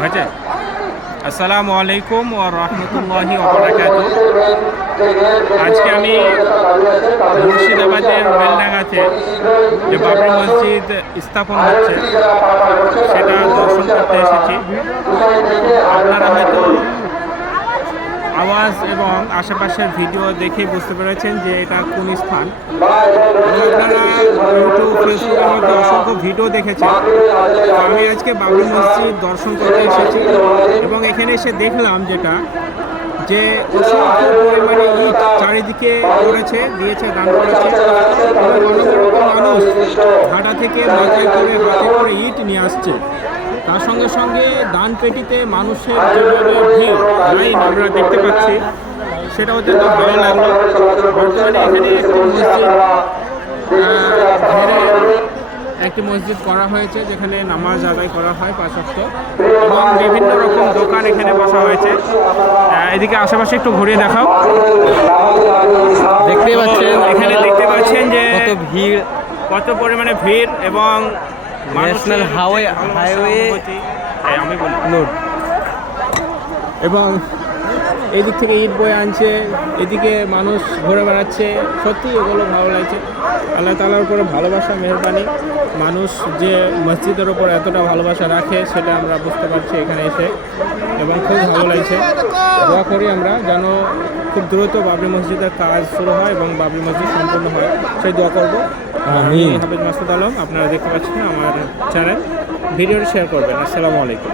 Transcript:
হয়েছে। আসসালামু আলাইকুম ওয়া রাহমাতুল্লাহি ওয়া বারাকাতুহু। আজকে আমি মুর্শিদাবাদের বেলডাঙ্গাতে যে বাবরি মসজিদ স্থাপন হচ্ছে সেটা দর্শন করতে এসেছি। আপনারা হয়তো আওয়াজ এবং আশেপাশের ভিডিও দেখে বুঝতে পেরেছেন যে এটা কোন স্থান। আপনারা ইউটিউব ফেসবুকের মধ্যে অসংখ্য ভিডিও দেখেছেন। আমি আজকে বাবরি মসজিদ দর্শন করতে এসেছি এবং এখানে এসে দেখলাম যে অসংখ্য পরিমাণে ইট চারিদিকে দিয়েছে দান করেছে। মানুষ ঘাটা থেকে মাথায় করে হাতে করে ইট নিয়ে আসছে। তার সঙ্গে সঙ্গে দান পেটিতে মানুষের যেভাবে ভিড় লাইন আমরা দেখতে পাচ্ছি সেটা অত্যন্ত ভালো লাগলো। বর্তমানে এখানে একটি মসজিদ করা হয়েছে যেখানে নামাজ আদায় করা হয় 5 ওয়াক্ত এবং বিভিন্ন রকম দোকান এখানে বসা হয়েছে। এদিকে আশেপাশে একটু ঘুরিয়ে দেখাও। এখানে দেখতে পাচ্ছেন যে কত পরিমাণে ভিড় এবং ন্যাশনাল হাইওয়ে আমি বলি লোড এবং এই দিক থেকে ইট বয়ে আনছে, এদিকে মানুষ ঘুরে বেড়াচ্ছে। সত্যি এগুলো ভালো লাগছে। আল্লাহ তাআলার উপরে ভালোবাসা মেহেরবানি। মানুষ যে মসজিদের ওপর এতটা ভালোবাসা রাখে সেটা আমরা বুঝতে পারছি এখানে এসে এবং খুব ভালো লাগছে। দোয়া করি আমরা যেন খুব দ্রুত বাবরি মসজিদের কাজ শুরু হয় এবং বাবরি মসজিদ সম্পূর্ণ হয়, সেই দোয়া করবো। আমি হাফেজ মাসুদ আলম, আপনারা দেখতে পাচ্ছেন আমার চ্যানেল। ভিডিওটি শেয়ার করবেন। আসসালামু আলাইকুম।